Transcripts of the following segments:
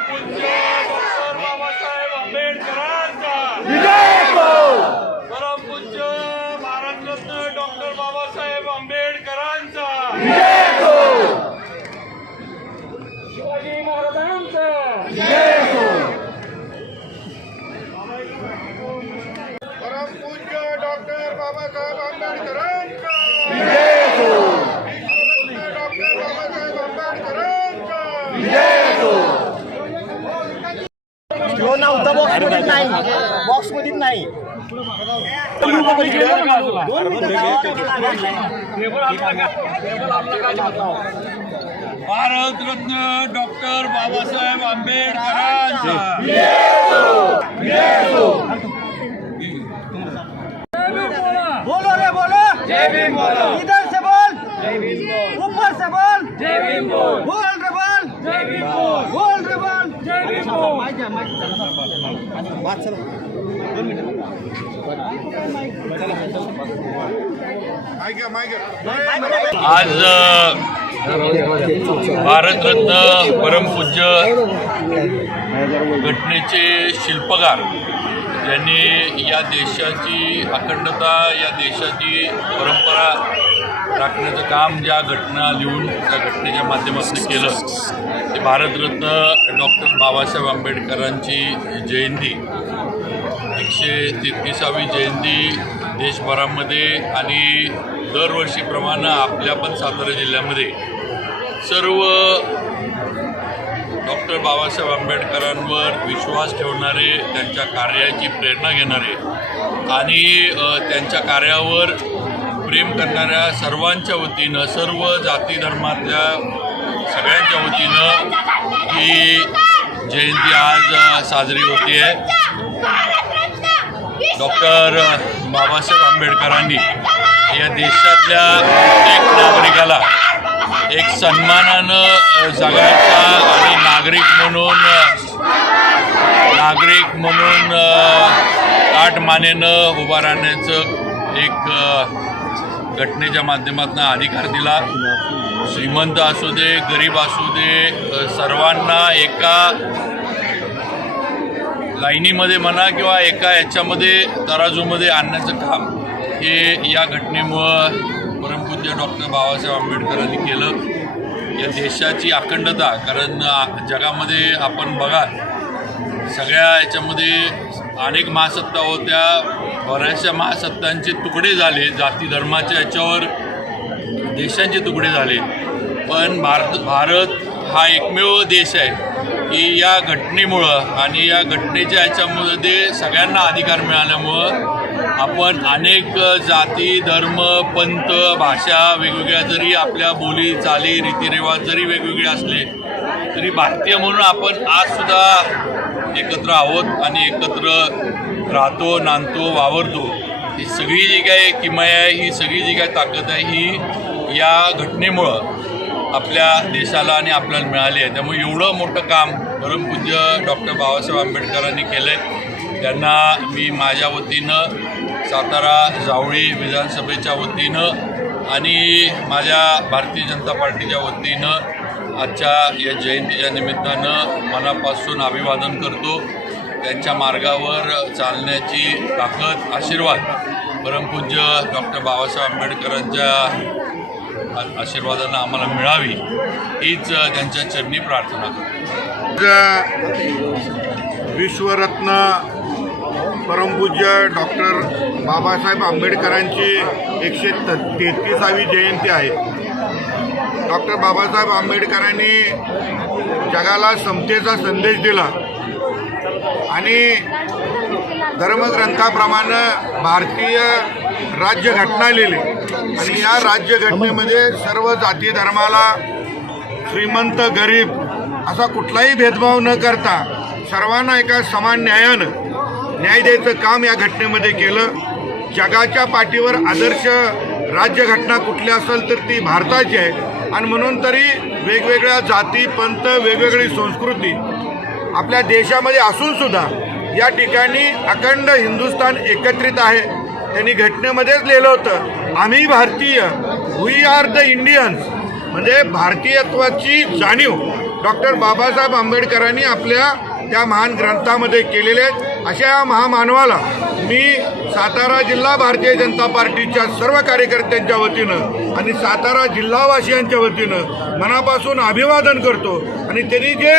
Doctor Babasaheb आंबेडकरांचा परमपूज्य Bharat Ratna doctor Babasaheb आंबेडकरांचा शिवाजी महाराजांचा परमपूज्य डॉक्टर बाबासाहेब आंबेडकरांचा डॉक्टर बाबासाहेब आंबेडकरांचा तो मध्ये नाही. बॉक्समध्ये नाही दोन भारतरत्न डॉक्टर बाबासाहेब आंबेडकरांचा. बोलो रे बोलो. जय भीम बोलो. इधर से बोल जय भीम बोल ऊपर से बोल जय भीम बोल बोल रे बोल जय भीम बोल बोल रे बोल जय भीम बोल माइक द्या, माइक दोन मिनिटं. माहिती घ्या आज भारतरत्न परमपूज्य घटनेचे शिल्पकार यांनी या देशाची अखंडता या देशाची परंपरा राखण्याचं काम ज्या घटना लिहून त्या घटनेच्या माध्यमातून केलं ते भारतरत्न डॉक्टर बाबासाहेब आंबेडकरांची जयंती एकशे तेहतीसावी जयंती देशभरामध्ये आणि दरवर्षीप्रमाणे आपल्या पण सातारा जिल्ह्यामध्ये सर्व डॉक्टर बाबासाहेब आंबेडकरांवर विश्वास ठेवणारे त्यांच्या कार्याची प्रेरणा घेणारे आणि त्यांच्या कार्यावर प्रेम करणाऱ्या सर्वांच्या वतीनं सर्व जाती धर्मातल्या सगळ्यांच्या वतीनं ही जयंती आज साजरी होती आहे डॉक्टर बाबासाहेब आंबेडकरांनी या देशातल्या प्रत्येक नागरिकाला एक सन्मानानं जगायचा आणि नागरिक म्हणून नागरिक म्हणून ताटमानेनं मानेनं उभा राहण्याचं एक घटनेच्या माध्यमातून अधिकार दिला श्रीमंत असू दे गरीब असू दे सर्वांना एका लाईनीमध्ये म्हणा किंवा एका याच्यामध्ये तराजूमध्ये आणण्याचं काम हे या घटनेमुळं परमपूज्य डॉक्टर बाबासाहेब आंबेडकरांनी केलं. या देशाची अखंडता कारण जगामध्ये आपण बघा सगळ्या याच्यामध्ये अनेक महासत्ता होत्या बऱ्याचशा महासत्तांचे तुकडे झाले जाती धर्माच्या याच्यावर देशांचे तुकडे झाले. पण भारत भारत हा एकमेव देश आहे की या घटनेमुळं आणि या घटनेच्या याच्यामध्ये सगळ्यांना अधिकार मिळाल्यामुळं आपण अनेक जाती धर्म पंथ भाषा वेगवेगळ्या जरी आपल्या बोली चाली रीतिरिवाज जरी वेगवेगळे असले तरी भारतीय म्हणून आपण आजसुद्धा एकत्र आहोत आणि एकत्र राहतो नांदतो वावरतो. ही सगळी जी काही किमया आहे ही सगळी जी काही ताकद आहे ही या घटनेमुळं आपल्या देशाला आणि आपल्याला मिळाली आहे. त्यामुळे एवढं मोठं काम परमपूज्य डॉक्टर बाबासाहेब आंबेडकरांनी केलं आहे त्यांना मी माझ्या वतीनं सातारा जावळी विधानसभेच्या वतीनं आणि माझ्या भारतीय जनता पार्टीच्या वतीनं आजच्या या जयंतीच्या निमित्तानं मनापासून अभिवादन करतो. त्यांच्या मार्गावर चालण्याची ताकद आशीर्वाद परमपूज्य डॉक्टर बाबासाहेब आंबेडकरांच्या आशीर्वादानं आम्हाला मिळावी हीच त्यांच्या चरणी प्रार्थना करतो. विश्वरत्न परमपूज्य डॉक्टर बाबासाहेब आंबेडकरांची एकशे त तेहतीसावी जयंती आहे. डॉक्टर बाबासाहेब आंबेडकरांनी जगाला समतेचा संदेश दिला. आणि धर्मग्रंथाप्रमाणे भारतीय राज्यघटना लिहिली. आणि या राज्यघटनेमध्ये सर्व जाती धर्माला श्रीमंत गरीब असा कुठलाही भेदभाव न करता सर्वांना एका समान न्यायानं न्याय द्यायचं काम या घटनेमध्ये केलं. जगाच्या पाठीवर आदर्श राज्यघटना कुठली असेल तर ती भारताची आहे. आणि म्हणून तरी वेगवेगळ्या जाती पंथ वेगवेगळी संस्कृती आपल्या देशामध्ये असून सुद्धा या ठिकाणी अखंड हिंदुस्थान एकत्रित आहे. त्यांनी घटनेमध्येच लिहिलं होतं आम्ही भारतीय वी आर द इंडियन्स म्हणजे भारतीयत्वाची जाणीव डॉक्टर बाबासाहेब आंबेडकरांनी आपल्या त्या महान ग्रंथामध्ये केलेले आहेत अशा या महामानवाला मी सातारा जिल्हा भारतीय जनता पार्टीच्या सर्व कार्यकर्त्यांच्या वतीनं आणि सातारा जिल्हावासियांच्या वतीनं मनापासून अभिवादन करतो. आणि त्यांनी जे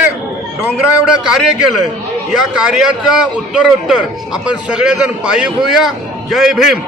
डोंगरा एवढं कार्य केलं या कार्याचा उत्तरोत्तर आपण सगळेजण पायी होऊया जय भीम.